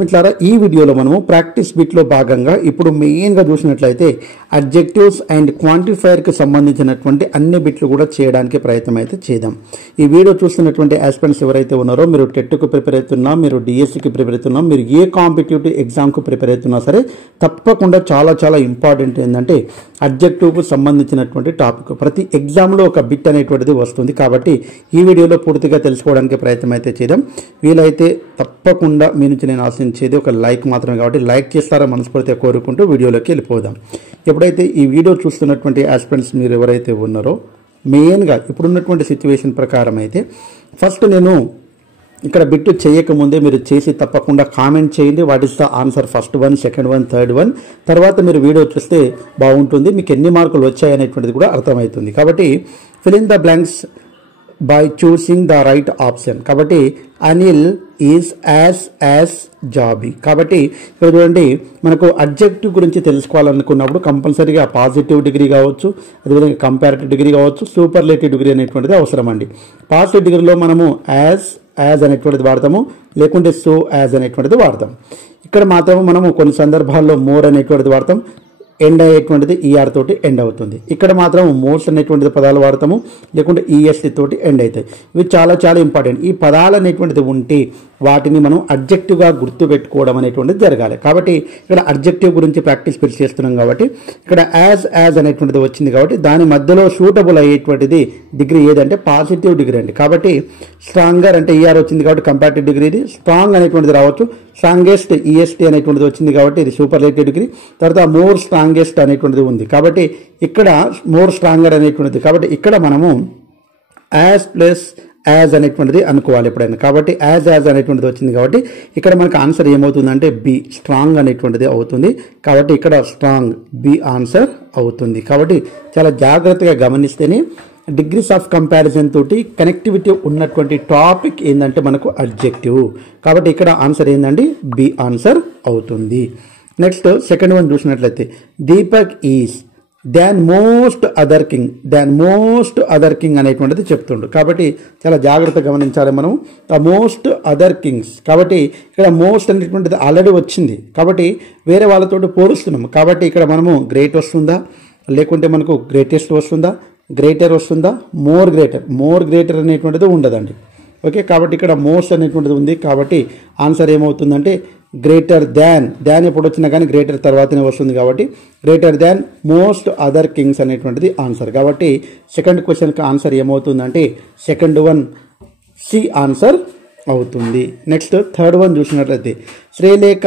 మిత్రులారా ఈ వీడియోలో మనము ప్రాక్టీస్ బిట్లో భాగంగా ఇప్పుడు మెయిన్గా చూసినట్లయితే అడ్జెక్టివ్స్ అండ్ క్వాంటిఫైయర్కి సంబంధించినటువంటి అన్ని బిట్లు కూడా చేయడానికి ప్రయత్నం అయితే చేద్దాం. ఈ వీడియో చూస్తున్నటువంటి ఆస్పిరెంట్స్ ఎవరైతే ఉన్నారో మీరు టెట్కు ప్రిపేర్ అవుతున్నా, మీరు డిఎస్సికి ప్రిపేర్ అవుతున్నా, మీరు ఏ కాంపిటేటివ్ ఎగ్జామ్కు ప్రిపేర్ అవుతున్నా సరే తప్పకుండా చాలా ఇంపార్టెంట్ ఏంటంటే అడ్జెక్టివ్కు సంబంధించినటువంటి టాపిక్. ప్రతి ఎగ్జామ్లో ఒక బిట్ అనేటువంటిది వస్తుంది కాబట్టి ఈ వీడియోలో పూర్తిగా తెలుసుకోవడానికి ప్రయత్నం అయితే చేద్దాం. వీలైతే తప్పకుండా మీ నుంచి నేను ఆశించేది ఒక లైక్ మాత్రమే కాబట్టి లైక్ చేస్తారో మనస్ఫూర్తిగా కోరుకుంటూ వీడియోలోకి వెళ్ళిపోదాం. ఎప్పుడైతే ఈ వీడియో చూస్తున్నటువంటి ఆస్పిరెంట్స్ మీరు ఎవరైతే ఉన్నారో మెయిన్గా ఇప్పుడున్నటువంటి సిచ్యువేషన్ ప్రకారం అయితే ఫస్ట్ నేను ఇక్కడ బిట్టు చేయకముందే మీరు చేసి తప్పకుండా కామెంట్ చేయండి. What is the answer, first one, second one, third one. తర్వాత మీరు వీడియో చూస్తే బాగుంటుంది, మీకు ఎన్ని మార్కులు వచ్చాయనేటువంటిది కూడా అర్థమవుతుంది. కాబట్టి fill in the blanks by choosing the right option. కాబట్టి అనిల్ ఈజ్ యాజ్ జాబీ. కాబట్టి ఇక్కడ చూడండి, మనకు అడ్జెక్టివ్ గురించి తెలుసుకోవాలనుకున్నప్పుడు కంపల్సరీగా పాజిటివ్ డిగ్రీ కావచ్చు, అదేవిధంగా కంపారిటివ్ డిగ్రీ కావచ్చు, సూపర్లేటివ్ డిగ్రీ అనేటువంటిది అవసరం అండి. పాజిటివ్ డిగ్రీలో మనము యాజ్ అనేటువంటిది వాడతాము, లేకుంటే సో యాజ్ అనేటువంటిది వాడతాం. ఇక్కడ మాత్రం మనము కొన్ని సందర్భాల్లో మోర్ అనేటువంటిది వాడతాం, ఎండ్ అయ్యేటువంటిది ఈఆర్ తోటి ఎండ్ అవుతుంది. ఇక్కడ మాత్రం మోస్ట్ అనేటువంటిది పదాలు వాడతాము, లేకుంటే ఈఎస్టీ తోటి ఎండ్ అవుతాయి. ఇవి చాలా ఇంపార్టెంట్. ఈ పదాలు అనేటువంటిది ఉంటే వాటిని మనం అడ్జెక్టివ్గా గుర్తుపెట్టుకోవడం అనేటువంటిది జరగాలి. కాబట్టి ఇక్కడ అడ్జెక్టివ్ గురించి ప్రాక్టీస్ పెట్టి చేస్తున్నాం కాబట్టి ఇక్కడ యాజ్ అనేటువంటిది వచ్చింది కాబట్టి దాని మధ్యలో సూటబుల్ అయ్యేటువంటిది డిగ్రీ ఏదంటే పాజిటివ్ డిగ్రీ అండి. కాబట్టి స్ట్రాంగర్ అంటే ఈఆర్ వచ్చింది కాబట్టి కంపారిటివ్ డిగ్రీ ఇది. స్ట్రాంగ్ అనేటువంటిది రావచ్చు, స్ట్రాంగెస్ట్ ఈఎస్టీ అనేటువంటిది వచ్చింది కాబట్టి ఇది సూపర్లేటివ్ డిగ్రీ. తర్వాత మోర్ స్ట్రాంగెస్ట్ అనేటువంటిది ఉంది కాబట్టి ఇక్కడ మోర్ స్ట్రాంగర్ అనేటువంటిది. కాబట్టి ఇక్కడ మనము యాజ్ ప్లస్ యాజ్ అనేటువంటిది అనుకోవాలి ఎప్పుడైనా. కాబట్టి యాజ్ అనేటువంటిది వచ్చింది కాబట్టి ఇక్కడ మనకు ఆన్సర్ ఏమవుతుందంటే బి, స్ట్రాంగ్ అనేటువంటిది అవుతుంది. కాబట్టి ఇక్కడ స్ట్రాంగ్ బి ఆన్సర్ అవుతుంది. కాబట్టి చాలా జాగ్రత్తగా గమనిస్తేనే డిగ్రీస్ ఆఫ్ కంపారిజన్ తోటి కనెక్టివిటీ ఉన్నటువంటి టాపిక్ ఏంటంటే మనకు అడ్జెక్టివ్. కాబట్టి ఇక్కడ ఆన్సర్ ఏంటండి బి ఆన్సర్ అవుతుంది. నెక్స్ట్ సెకండ్ వన్ చూసినట్లయితే Deepak is than most other king అనేటువంటిది చెప్తుండు. కాబట్టి చాలా జాగ్రత్తగా గమనించాలి మనం. The most other Kings. కాబట్టి ఇక్కడ మోస్ట్ అనేటువంటిది ఆల్రెడీ వచ్చింది కాబట్టి వేరే వాళ్ళతో పోలుస్తున్నాము. కాబట్టి ఇక్కడ మనము గ్రేట్ వస్తుందా, లేకుంటే మనకు గ్రేటెస్ట్ వస్తుందా, గ్రేటర్ వస్తుందా, మోర్ గ్రేటర్ అనేటువంటిది ఉండదండి. ఓకే, కాబట్టి ఇక్కడ మోస్ట్ అనేటువంటిది ఉంది కాబట్టి ఆన్సర్ ఏమవుతుందంటే గ్రేటర్ దాన్ ఎప్పుడు వచ్చినా కానీ గ్రేటర్ తర్వాతనే వస్తుంది కాబట్టి greater than most other Kings అనేటువంటిది ఆన్సర్. కాబట్టి సెకండ్ క్వశ్చన్కి ఆన్సర్ ఏమవుతుందంటే సెకండ్ వన్ సి ఆన్సర్ అవుతుంది. నెక్స్ట్ థర్డ్ వన్ చూసినట్లయితే Srilekha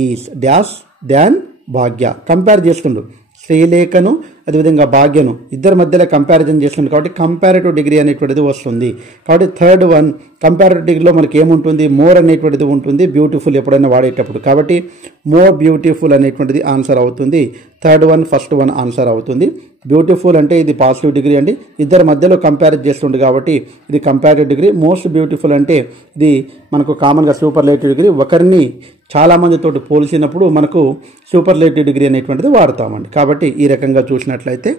is dash than Bhagya. Compare చేస్తుండు శ్రీలేఖను అదేవిధంగా భాగ్యను ఇద్దరి మధ్యలో కంపారిజన్ చేస్తుంది కాబట్టి కంపారిటివ్ డిగ్రీ అనేటువంటిది వస్తుంది. కాబట్టి థర్డ్ వన్ కంపారిటివ్ డిగ్రీలో మనకి ఏముంటుంది, మోర్ అనేటువంటిది ఉంటుంది, బ్యూటిఫుల్ ఎప్పుడైనా వాడేటప్పుడు. కాబట్టి మోర్ బ్యూటిఫుల్ అనేటువంటిది ఆన్సర్ అవుతుంది. Third one first one answer అవుతుంది. బ్యూటిఫుల్ అంటే ఇది పాజిటివ్ డిగ్రీ అండి, ఇద్దరి మధ్యలో కంపేర్ చేస్తుండే కాబట్టి ఇది కంపారిటివ్ డిగ్రీ. మోస్ట్ బ్యూటిఫుల్ అంటే ఇది మనకు కామన్గా సూపర్లేటివ్ డిగ్రీ. ఒకరిని చాలామందితో పోల్చినప్పుడు మనకు సూపర్లేటివ్ డిగ్రీ అనేటువంటిది వాడతామండి. కాబట్టి ఈ రకంగా చూసినట్లయితే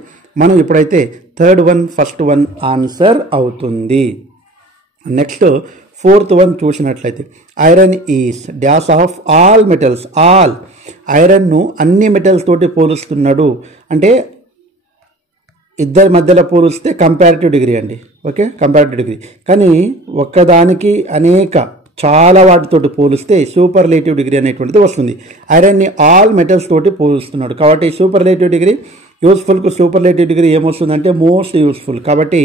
మనం ఇప్పుడైతే third one first one answer అవుతుంది. నెక్స్ట్ ఫోర్త్ వన్ చూసినట్లయితే iron is dash of all metals. ఐరన్ను అన్ని మెటల్స్ తోటి పోలుస్తున్నాడు అంటే ఇద్దరి మధ్యలో పోలిస్తే కంపారిటివ్ డిగ్రీ అండి. Okay, comparative degree. కానీ ఒక్కదానికి చాలా వాటితోటి పోలిస్తే సూపర్లేటివ్ డిగ్రీ అనేటువంటిది వస్తుంది. ఐరన్ని ఆల్ మెటల్స్ తోటి పోలుస్తున్నాడు కాబట్టి సూపర్లేటివ్ డిగ్రీ. యూస్ఫుల్కు సూపర్లేటివ్ డిగ్రీ ఏమొస్తుందంటే మోస్ట్ యూస్ఫుల్. కాబట్టి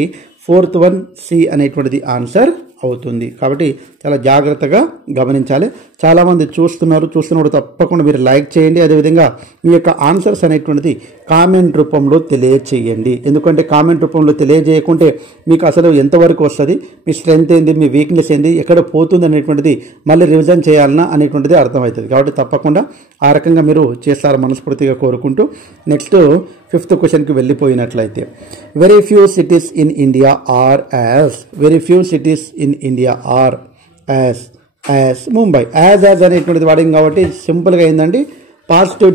ఫోర్త్ వన్ సి అనేటువంటిది ఆన్సర్ అవుతుంది. కాబట్టి చాలా జాగ్రత్తగా గమనించాలి. చాలామంది చూస్తున్నప్పుడు తప్పకుండా మీరు లైక్ చేయండి. అదేవిధంగా మీ యొక్క ఆన్సర్స్ అనేటువంటిది కామెంట్ రూపంలో తెలియచేయండి. ఎందుకంటే కామెంట్ రూపంలో తెలియజేయకుంటే మీకు అసలు ఎంతవరకు వస్తుంది, మీ స్ట్రెంగ్త్ ఏంది, మీ వీక్నెస్ ఏంది, ఎక్కడ పోతుంది అనేటువంటిది మళ్ళీ రివిజన్ చేయాలన్నా అనేటువంటిది అర్థమవుతుంది. కాబట్టి తప్పకుండా ఆ రకంగా మీరు చేస్తారు మనస్ఫూర్తిగా కోరుకుంటూ నెక్స్ట్ ఫిఫ్త్ క్వశ్చన్కి వెళ్ళిపోయినట్లయితే very few cities in India are as Mumbai. As అనేటువంటిది వాడింగ్ కాబట్టి సింపుల్గా ఏంటండి పాజిటివ్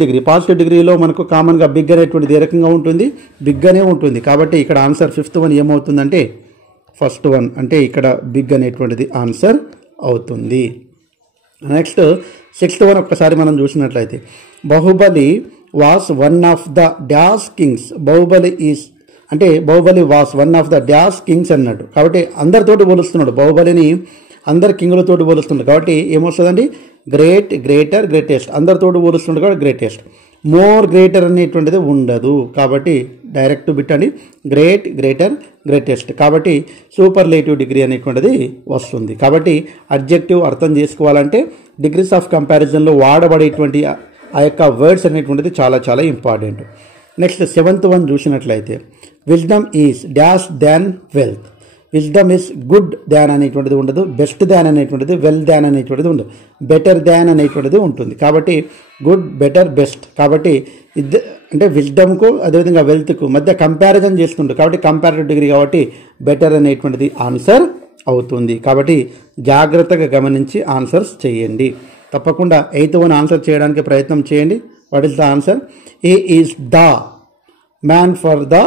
డిగ్రీలో మనకు కామన్గా బిగ్ అనేటువంటిది ఏ రకంగా ఉంటుంది, బిగ్గానే ఉంటుంది. కాబట్టి ఇక్కడ ఆన్సర్ ఫిఫ్త్ వన్ ఏమవుతుందంటే ఫస్ట్ వన్ అంటే ఇక్కడ బిగ్ అనేటువంటిది ఆన్సర్ అవుతుంది. నెక్స్ట్ 6th వన్ ఒక్కసారి మనం చూసినట్లయితే Baahubali was one of the dash Kings. Baahubali was one of the dash Kings అన్నాడు. కాబట్టి అందరితోటి పోలుస్తున్నాడు, బాహుబలిని అందరి కింగులతోటి పోలుస్తున్నాడు. కాబట్టి ఏమొస్తుందండి, గ్రేట్, గ్రేటర్, గ్రేటెస్ట్. అందరితోటి పోలుస్తున్నాడు కాబట్టి గ్రేటెస్ట్. మోర్, గ్రేటర్ అనేటువంటిది ఉండదు కాబట్టి డైరెక్ట్ బిట్ అండి, గ్రేట్, గ్రేటర్, గ్రేటెస్ట్. కాబట్టి సూపర్లేటివ్ డిగ్రీ అనేటువంటిది వస్తుంది. కాబట్టి అడ్జెక్టివ్ అర్థం చేసుకోవాలంటే డిగ్రీస్ ఆఫ్ కంపారిజన్లో వాడబడేటువంటి ఆ యొక్క వర్డ్స్ అనేటువంటిది చాలా చాలా ఇంపార్టెంట్. నెక్స్ట్ 7th వన్ చూసినట్లయితే wisdom is dash than wealth. Wisdom is good than అనేటువంటిది ఉండదు, బెస్ట్ దాన్ అనేటువంటిది, వెల్ దాన్ అనేటువంటిది ఉండదు, బెటర్ దాన్ అనేటువంటిది ఉంటుంది. కాబట్టి గుడ్, బెటర్, బెస్ట్. కాబట్టి అంటే విజ్డమ్కు అదేవిధంగా వెల్త్కు మధ్య కంపారిజన్ చేస్తుండే కాబట్టి కంపారిటివ్ డిగ్రీ కాబట్టి బెటర్ అనేటువంటిది ఆన్సర్ అవుతుంది. కాబట్టి జాగ్రత్తగా గమనించి ఆన్సర్స్ చేయండి. తప్పకుండా 8th వన్ ఆన్సర్ చేయడానికి ప్రయత్నం చేయండి. What is the answer? He is the man for the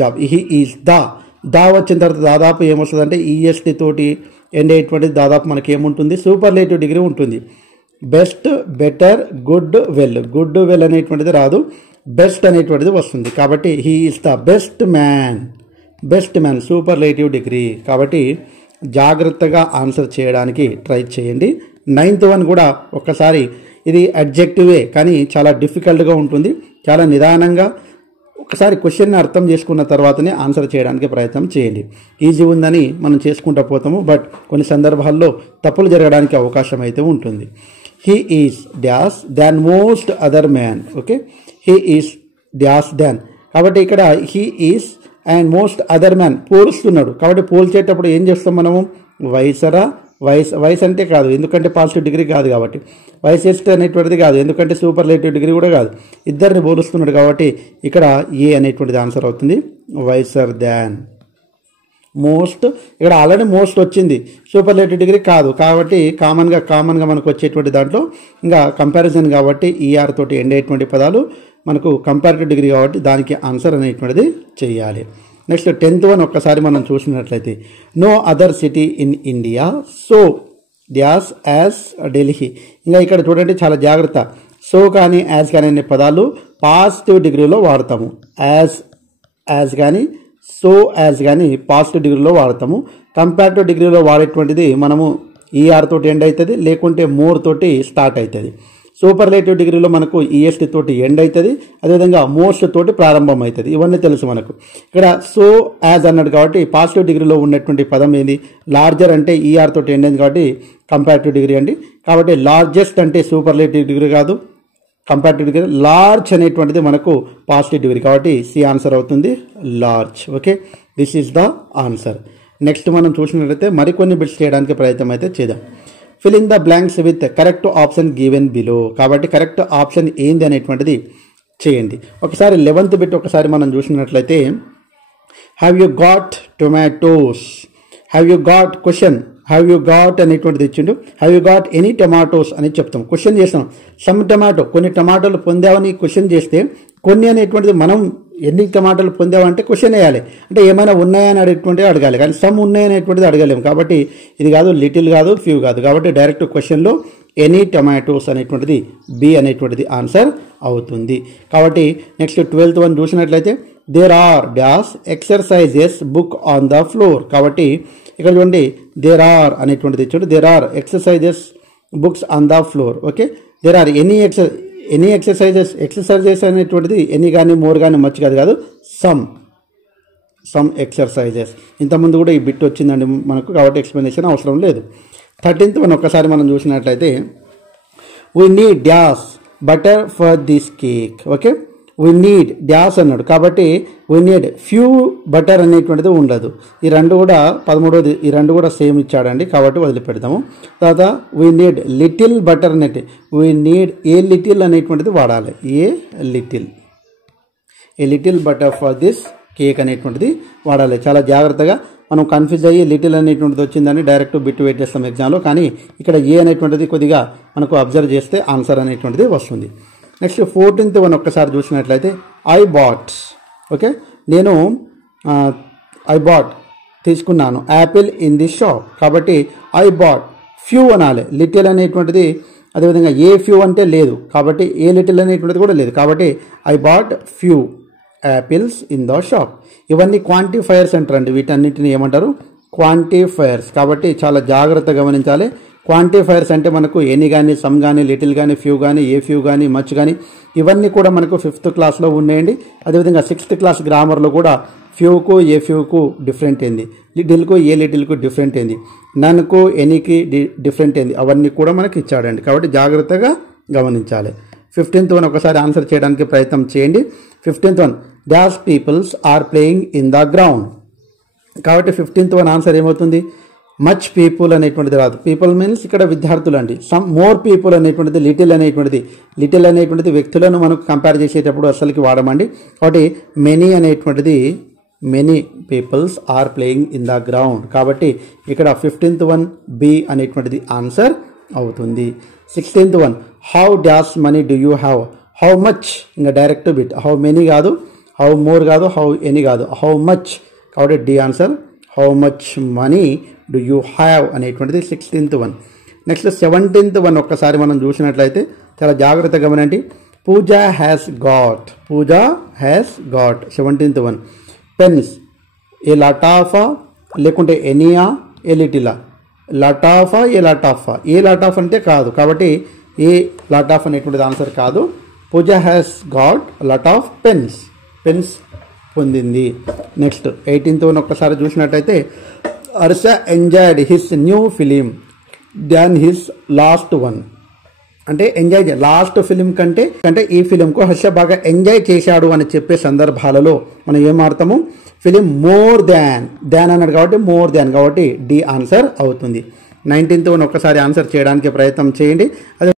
job. He is the వచ్చిన తర్వాత దాదాపు ఏమొస్తుంది అంటే ఈఎస్టీ తోటి ఎండ్ అయ్యేటువంటిది దాదాపు మనకి ఏముంటుంది, సూపర్లేటివ్ డిగ్రీ ఉంటుంది. Best, better, good, well. Good, well అనేటువంటిది రాదు, బెస్ట్ అనేటువంటిది వస్తుంది. కాబట్టి he is the best man, superlative degree. కాబట్టి జాగ్రత్తగా ఆన్సర్ చేయడానికి ట్రై చేయండి. 9th వన్ కూడా ఒక్కసారి ఇది అడ్జెక్టివే కానీ చాలా డిఫికల్ట్గా ఉంటుంది. చాలా నిదానంగా ఒకసారి క్వశ్చన్ని అర్థం చేసుకున్న తర్వాతనే ఆన్సర్ చేయడానికి ప్రయత్నం చేయండి. ఈజీ ఉందని మనం చేసుకుంటూ పోతాము, బట్ కొన్ని సందర్భాల్లో తప్పులు జరగడానికి అవకాశం అయితే ఉంటుంది. He is dash than most other man. Okay, he is dash than. కాబట్టి ఇక్కడ he is and most other man పోలుస్తున్నాడు. కాబట్టి పోల్చేటప్పుడు ఏం చేస్తాం మనము, వైస్ అంటే కాదు, ఎందుకంటే పాజిటివ్ డిగ్రీ కాదు కాబట్టి. వైసెస్ట్ అనేటువంటిది కాదు, ఎందుకంటే సూపర్లేటివ్ డిగ్రీ కూడా కాదు. ఇద్దరిని పోలుస్తున్నాడు కాబట్టి ఇక్కడ ఏ అనేటువంటిది ఆన్సర్ అవుతుంది, వైసర్ దాన్. మోస్ట్, ఇక్కడ ఆల్రెడీ మోస్ట్ వచ్చింది, సూపర్లేటివ్ డిగ్రీ కాదు కాబట్టి కామన్గా మనకు వచ్చేటువంటి దాంట్లో ఇంకా కంపారిజన్ కాబట్టి ఈఆర్ తోటి ఎండ్ అయ్యేటువంటి పదాలు మనకు కంపారిటివ్ డిగ్రీ కాబట్టి దానికి ఆన్సర్ అనేటువంటిది చేయాలి. నెక్స్ట్ 10th వన్ ఒక్కసారి మనం చూసినట్లయితే no other city in India so dash as Delhi. ఇంకా ఇక్కడ చూడండి చాలా జాగ్రత్త, సో కానీ యాజ్ కానీ అనే పదాలు పాజిటివ్ డిగ్రీలో వాడతాము. యాజ్ కానీ సో యాజ్ కానీ పాజిటివ్ డిగ్రీలో వాడతాము. కంపారిటివ్ డిగ్రీలో వాడేటువంటిది మనము ఈఆర్ తోటి ఎండ్ అవుతుంది, లేకుంటే మోర్ తోటి స్టార్ట్ అవుతుంది. సూపర్లేటివ్ డిగ్రీలో మనకు ఈఎస్టీ తోటి ఎండ్ అవుతుంది, అదేవిధంగా మోస్ట్ తోటి ప్రారంభం అవుతుంది. ఇవన్నీ తెలుసు మనకు. ఇక్కడ సో యాజ్ అన్నాడు కాబట్టి పాజిటివ్ డిగ్రీలో ఉన్నటువంటి పదం ఏంది, లార్జర్ అంటే ఈఆర్ తోటి ఎండ్ అయింది కాబట్టి కంపారిటివ్ డిగ్రీ అండి. కాబట్టి లార్జెస్ట్ అంటే సూపర్లేటివ్ డిగ్రీ కాదు, కంపారిటివ్ డిగ్రీ. లార్జ్ అనేటువంటిది మనకు పాజిటివ్ డిగ్రీ కాబట్టి సి ఆన్సర్ అవుతుంది, large. Okay, this is the answer. Next మనం చూసినట్లయితే మరికొన్ని బిట్స్ చేయడానికి ప్రయత్నం అయితే చేద్దాం. Fill in the blanks with correct option given below. కాబట్టి కరెక్ట్ ఆప్షన్ ఏంది అనేటువంటిది చేయండి. ఒకసారి 11th బిట్ ఒకసారి మనం చూసినట్లయితే have you got tomatoes, have you got question, have you got అనేటువంటిది ఇచ్చిండు. Have you got any tomatoes అని చెప్తాం, క్వశ్చన్ చేస్తాం. సమ్ టొమాటో, కొన్ని టమాటోలు పొందామని క్వశ్చన్ చేస్తే కొన్ని అనేటువంటిది మనం ఎన్ని టమాటాలు పొందామంటే క్వశ్చన్ వేయాలి, అంటే ఏమైనా ఉన్నాయని అడిగేటువంటిది అడగాలి, కానీ సమ్ ఉన్నాయనేటువంటిది అడగలేము. కాబట్టి ఇది కాదు, లిటిల్ కాదు, ఫ్యూ కాదు. కాబట్టి డైరెక్ట్ క్వశ్చన్లో ఎనీ టొమాటోస్ అనేటువంటిది బి అనేటువంటిది ఆన్సర్ అవుతుంది. కాబట్టి నెక్స్ట్ 12th వన్ చూసినట్లయితే there are dash exercises book on the floor. కాబట్టి ఇక్కడ చూడండి దేర్ ఆర్ అనేటువంటిది ఇచ్చాడు, there are exercises books on the floor. Okay, there are any exercises అనేటువంటిది ఎనీ కానీ మోర్ కానీ మచ్ కాదు, సమ్ ఎక్సర్సైజెస్. ఇంతకుముందు కూడా ఈ బిట్ వచ్చిందండి మనకు, కాబట్టి ఎక్స్ప్లెనేషన్ అవసరం లేదు. 13th వన్ ఒక్కసారి మనం చూసినట్లయితే we need dash butter for this cake. Okay, we need dash అన్నాడు కాబట్టి వీ నీడ్ ఫ్యూ బటర్ అనేటువంటిది ఉండదు. ఈ రెండు కూడా 13వది, ఈ రెండు కూడా సేమ్ ఇచ్చాడండి కాబట్టి వదిలిపెడతాము. తర్వాత వీ నీడ్ లిటిల్ బటర్ అనేది, వీ నీడ్ ఏ లిటిల్ అనేటువంటిది వాడాలి, a little butter for this cake అనేటువంటిది వాడాలి. చాలా జాగ్రత్తగా మనం కన్ఫ్యూజ్ అయ్యి లిటిల్ అనేటువంటిది వచ్చిందని డైరెక్ట్ బిట్ వెయిట్ చేస్తాం ఎగ్జామ్లో, కానీ ఇక్కడ ఏ అనేటువంటిది కొద్దిగా మనకు అబ్జర్వ్ చేస్తే ఆన్సర్ అనేటువంటిది వస్తుంది. నెక్స్ట్ 14th వన్ ఒక్కసారి చూసినట్లయితే ఐ బాట్. ఓకే, నేను ఐ బాట్ తీసుకున్నాను యాపిల్ ఇన్ ది షాప్. కాబట్టి ఐ బాట్ ఫ్యూ అనాలి. లిటిల్ అనేటువంటిది అదేవిధంగా ఏ ఫ్యూ అంటే లేదు కాబట్టి ఏ లిటిల్ అనేటువంటిది కూడా లేదు కాబట్టి I bought few apples in the shop. ఇవన్నీ క్వాంటిఫైయర్స్ అంటారండి. వీటన్నిటిని ఏమంటారు? క్వాంటిఫైయర్స్. కాబట్టి చాలా జాగ్రత్తగా గమనించాలి. క్వాంటిఫైయర్స్ అంటే మనకు ఎనీ కానీ, సమ్ కానీ, లిటిల్ కానీ, ఫ్యూ కానీ, ఏ ఫ్యూ కానీ, మచ్ కానీ ఇవన్నీ కూడా మనకు 5th క్లాస్లో ఉన్నాయండి. అదేవిధంగా 6th క్లాస్ గ్రామర్లో కూడా ఫ్యూకు ఏ ఫ్యూకు డిఫరెంట్ ఏంది, లిటిల్కు ఏ లిటిల్కు డిఫరెంట్ ఏంది, నన్కు ఎనీకి డిఫరెంట్ ఏంది, అవన్నీ కూడా మనకి ఇచ్చాడండి. కాబట్టి జాగ్రత్తగా గమనించాలి. 15th వన్ ఒకసారి ఆన్సర్ చేయడానికి ప్రయత్నం చేయండి. 15th one dash peoples are playing in the ground. కాబట్టి 15th వన్ ఆన్సర్ ఏమవుతుంది? మచ్ పీపుల్ అనేటువంటిది రాదు. పీపుల్ మీన్స్ ఇక్కడ విద్యార్థులు అండి. సమ్ మోర్ పీపుల్ అనేటువంటిది లిటిల్ అనేటువంటిది వ్యక్తులను మనకు కంపేర్ చేసేటప్పుడు అసలుకి వాడమండి. కాబట్టి many peoples are playing in the ground. కాబట్టి ఇక్కడ 15th వన్ బి అనేటువంటిది ఆన్సర్ అవుతుంది. 16th one how dash money do you have. How much ఇంకా డైరెక్ట్ బిట్. హౌ మెనీ కాదు, హౌ మోర్ కాదు, హౌ ఎనీ కాదు, హౌ మచ్. కాబట్టి D answer. How much money do you have అనేటువంటిది 16th one. Next 17th one ఒక్కసారి మనం చూసినట్లయితే చాలా జాగ్రత్తగా గమనండి. Pooja has got. 17th one pens. A lot of లేకుంటే ఎనియా, ఏ లిటిలా. లటాఫా, ఏ లటాఫా. ఏ లటాఫ్ అంటే కాదు కాబట్టి ఏ లటాఫ్ అనేటువంటిది ఆన్సర్ కాదు. Pooja has got lot of pens పొందింది. నెక్స్ట్ 18th వన్ ఒక్కసారి చూసినట్టయితే Harsha enjoyed his new film than his last one. అంటే ఎంజాయ్ లాస్ట్ ఫిలిం కంటే ఈ ఫిలింకు హర్ష బాగా ఎంజాయ్ చేశాడు అని చెప్పే సందర్భాలలో మనం ఏం వాడతాము? ఫిలిం మోర్ దాన్ అన్నాడు కాబట్టి మోర్ దాన్ కాబట్టి డి ఆన్సర్ అవుతుంది. 19th వన్ ఒక్కసారి ఆన్సర్ చేయడానికి ప్రయత్నం చేయండి. అదే